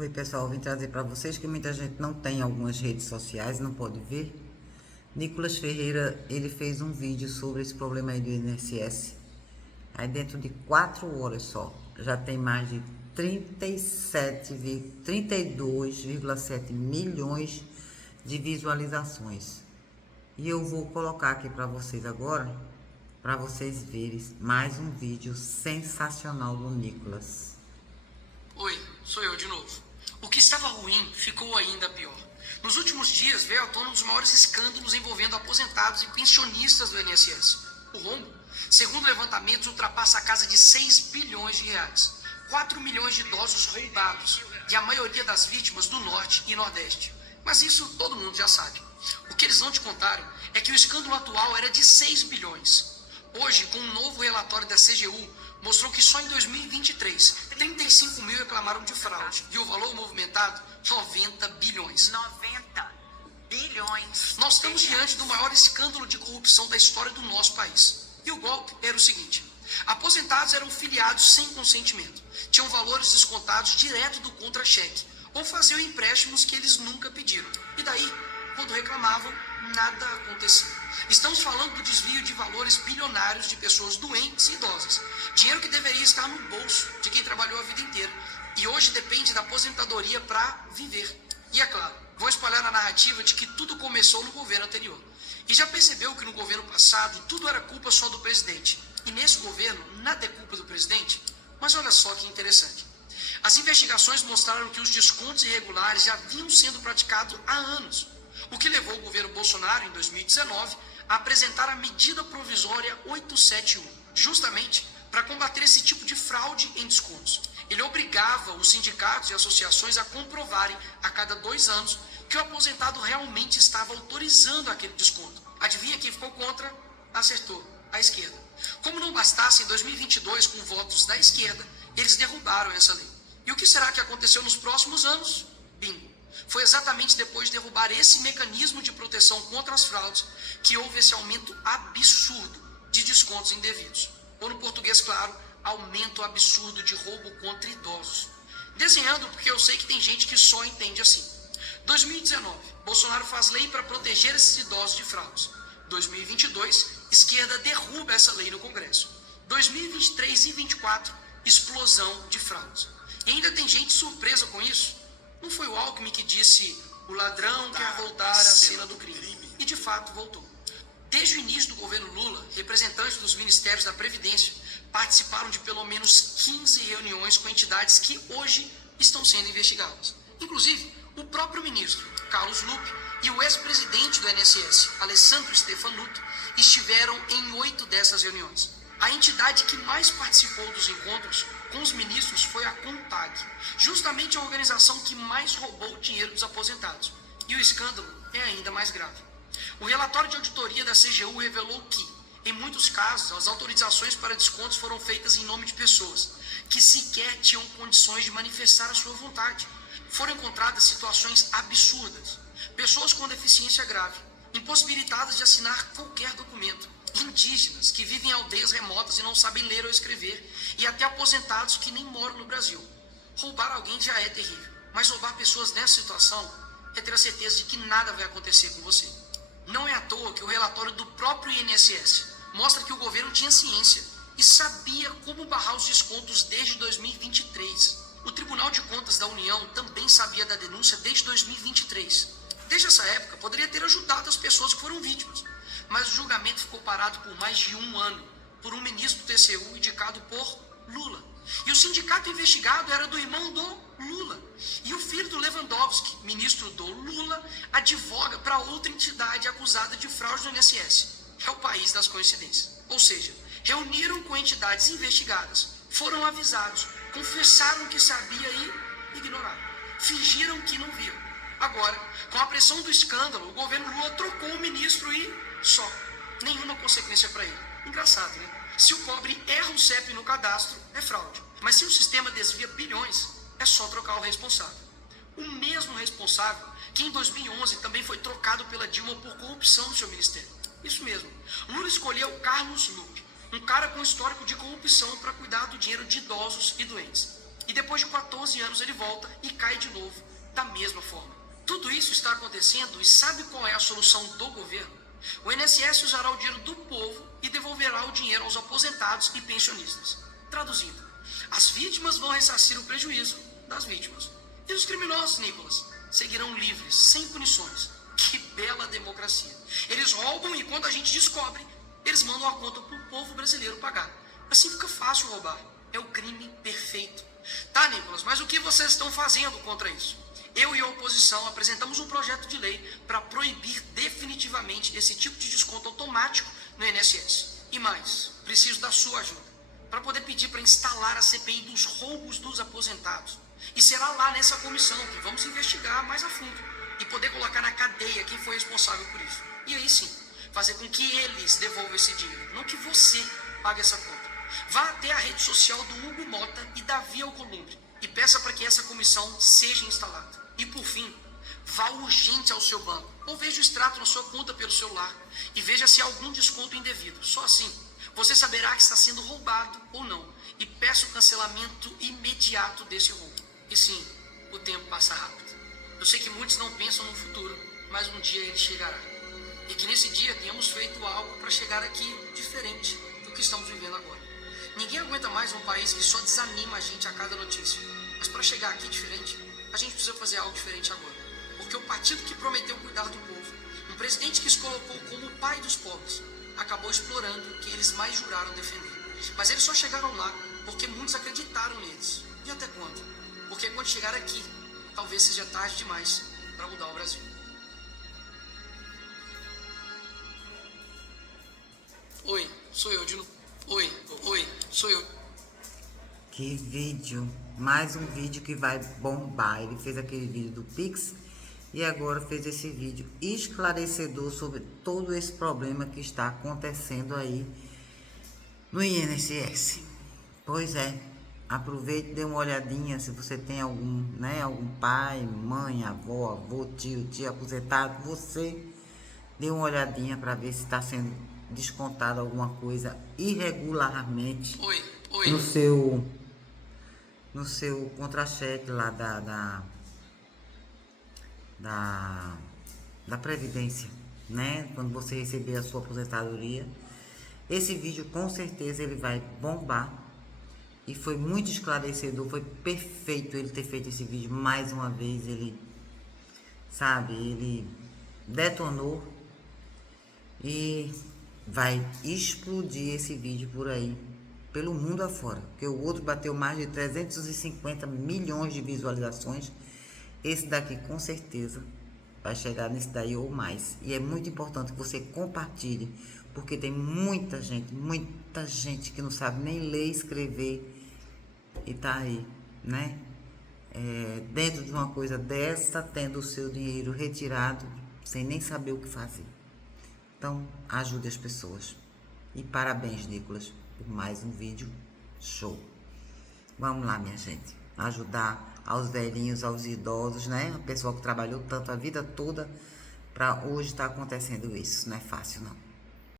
Oi, pessoal, vim trazer para vocês que muita gente não tem algumas redes sociais, não pode ver. Nicolas Ferreira, ele fez um vídeo sobre esse problema aí do INSS. Aí dentro de 4 horas só, já tem mais de 32,7 milhões de visualizações. E eu vou colocar aqui para vocês agora, para vocês verem mais um vídeo sensacional do Nicolas. Oi, sou eu de novo. O que estava ruim ficou ainda pior. Nos últimos dias veio à tona um dos maiores escândalos envolvendo aposentados e pensionistas do INSS. O rombo, segundo levantamentos, ultrapassa a casa de 6 bilhões de reais. 4 milhões de idosos roubados e a maioria das vítimas do Norte e Nordeste. Mas isso todo mundo já sabe. O que eles não te contaram é que o escândalo atual era de 6 bilhões. Hoje, com um novo relatório da CGU, mostrou que só em 2023, 35 mil reclamaram de fraude e o valor movimentado, 90 bilhões. 90 bilhões. Nós estamos diante do maior escândalo de corrupção da história do nosso país. E o golpe era o seguinte: aposentados eram filiados sem consentimento, tinham valores descontados direto do contra-cheque ou faziam empréstimos que eles nunca pediram. E daí, quando reclamavam, nada acontecia. Estamos falando do desvio de valores bilionários de pessoas doentes e idosas. Dinheiro que deveria estar no bolso de quem trabalhou a vida inteira e hoje depende da aposentadoria para viver. E é claro, vão espalhar a narrativa de que tudo começou no governo anterior. E já percebeu que no governo passado tudo era culpa só do presidente. E nesse governo nada é culpa do presidente? Mas olha só que interessante. As investigações mostraram que os descontos irregulares já vinham sendo praticados há anos. O que levou o governo Bolsonaro, em 2019, a apresentar a medida provisória 871, justamente para combater esse tipo de fraude em descontos. Ele obrigava os sindicatos e associações a comprovarem a cada 2 anos que o aposentado realmente estava autorizando aquele desconto. Adivinha quem ficou contra? Acertou, a esquerda. Como não bastasse, em 2022, com votos da esquerda, eles derrubaram essa lei. E o que será que aconteceu nos próximos anos? Bingo! Foi exatamente depois de derrubar esse mecanismo de proteção contra as fraudes que houve esse aumento absurdo de descontos indevidos. Ou no português claro, aumento absurdo de roubo contra idosos. Desenhando porque eu sei que tem gente que só entende assim. 2019, Bolsonaro faz lei para proteger esses idosos de fraudes. 2022, esquerda derruba essa lei no Congresso. 2023 e 2024, explosão de fraudes. E ainda tem gente surpresa com isso. Não foi o Alckmin que disse: o ladrão quer voltar à cena do crime. E de fato voltou. Desde o início do governo Lula, representantes dos ministérios da Previdência participaram de pelo menos 15 reuniões com entidades que hoje estão sendo investigadas. Inclusive, o próprio ministro, Carlos Lupe, e o ex-presidente do INSS, Alessandro Stefanuto, estiveram em 8 dessas reuniões. A entidade que mais participou dos encontros com os ministros foi a CONTAG, justamente a organização que mais roubou o dinheiro dos aposentados. E o escândalo é ainda mais grave. O relatório de auditoria da CGU revelou que, em muitos casos, as autorizações para descontos foram feitas em nome de pessoas que sequer tinham condições de manifestar a sua vontade. Foram encontradas situações absurdas. Pessoas com deficiência grave, impossibilitadas de assinar qualquer documento, indígenas que vivem em aldeias remotas e não sabem ler ou escrever, e até aposentados que nem moram no Brasil. Roubar alguém já é terrível, mas roubar pessoas nessa situação é ter a certeza de que nada vai acontecer com você. Não é à toa que o relatório do próprio INSS mostra que o governo tinha ciência e sabia como barrar os descontos desde 2023. O Tribunal de Contas da União também sabia da denúncia desde 2023. Desde essa época, poderia ter ajudado as pessoas que foram vítimas, mas o julgamento ficou parado por mais de 1 ano, por um ministro do TCU indicado por Lula. E o sindicato investigado era do irmão do Lula. E o filho do Lewandowski, ministro do Lula, advoga para outra entidade acusada de fraude no INSS. É o país das coincidências. Ou seja, reuniram com entidades investigadas, foram avisados, confessaram que sabia e ignoraram. Fingiram que não viram. Agora, com a pressão do escândalo, o governo Lula trocou o ministro e só. Nenhuma consequência para ele. Engraçado, né? Se o pobre erra o CEP no cadastro, é fraude. Mas se o sistema desvia bilhões, é só trocar o responsável. O mesmo responsável que em 2011 também foi trocado pela Dilma por corrupção no seu ministério. Isso mesmo. Lula escolheu Carlos Lupe, um cara com histórico de corrupção para cuidar do dinheiro de idosos e doentes. E depois de 14 anos ele volta e cai de novo da mesma forma. Tudo isso está acontecendo e sabe qual é a solução do governo? O INSS usará o dinheiro do povo e devolverá o dinheiro aos aposentados e pensionistas. Traduzindo, as vítimas vão ressarcir o prejuízo das vítimas. E os criminosos, Nicolas, seguirão livres, sem punições. Que bela democracia. Eles roubam e quando a gente descobre, eles mandam a conta para o povo brasileiro pagar. Assim fica fácil roubar. É o crime perfeito. Tá, Nicolas, mas o que vocês estão fazendo contra isso? Eu e a oposição apresentamos um projeto de lei para proibir definitivamente esse tipo de desconto automático no INSS. E mais, preciso da sua ajuda para poder pedir para instalar a CPI dos roubos dos aposentados. E será lá nessa comissão que vamos investigar mais a fundo e poder colocar na cadeia quem foi responsável por isso. E aí sim, fazer com que eles devolvam esse dinheiro, não que você pague essa conta. Vá até a rede social do Hugo Mota e Davi Alcolumbre e peça para que essa comissão seja instalada. E por fim, vá urgente ao seu banco ou veja o extrato na sua conta pelo celular e veja se há algum desconto indevido. Só assim, você saberá que está sendo roubado ou não e peça o cancelamento imediato desse roubo. E sim, o tempo passa rápido. Eu sei que muitos não pensam no futuro, mas um dia ele chegará. E que nesse dia tenhamos feito algo para chegar aqui diferente do que estamos vivendo agora. Ninguém aguenta mais um país que só desanima a gente a cada notícia. Mas para chegar aqui diferente, a gente precisa fazer algo diferente agora. Porque o partido que prometeu cuidar do povo, um presidente que se colocou como o pai dos pobres, acabou explorando quem eles mais juraram defender. Mas eles só chegaram lá porque muitos acreditaram neles. E até quando? Porque quando chegar aqui, talvez seja tarde demais para mudar o Brasil. Oi, sou eu de novo. Oi, sou eu. Que vídeo, mais um vídeo que vai bombar. Ele fez aquele vídeo do Pix e agora fez esse vídeo esclarecedor sobre todo esse problema que está acontecendo aí no INSS. Pois é, aproveite e dê uma olhadinha se você tem algum, algum pai, mãe, avô, tio, tia aposentado, você dê uma olhadinha para ver se está sendo descontado alguma coisa irregularmente no seu contra-cheque lá da Previdência, né? Quando você receber a sua aposentadoria. Esse vídeo com certeza ele vai bombar e foi muito esclarecedor, foi perfeito ele ter feito esse vídeo mais uma vez. Ele, sabe, ele detonou e vai explodir esse vídeo por aí, pelo mundo afora, porque o outro bateu mais de 350 milhões de visualizações. Esse daqui com certeza vai chegar nesse daí ou mais. E é muito importante que você compartilhe, porque tem muita gente que não sabe nem ler e escrever e tá aí, né? Dentro de uma coisa dessa, tendo o seu dinheiro retirado, sem nem saber o que fazer. Então, ajude as pessoas. E parabéns, Nicolas, por mais um vídeo show. Vamos lá, minha gente. Ajudar aos velhinhos, aos idosos, né? A pessoa que trabalhou tanto a vida toda para hoje estar acontecendo isso. Não é fácil, não.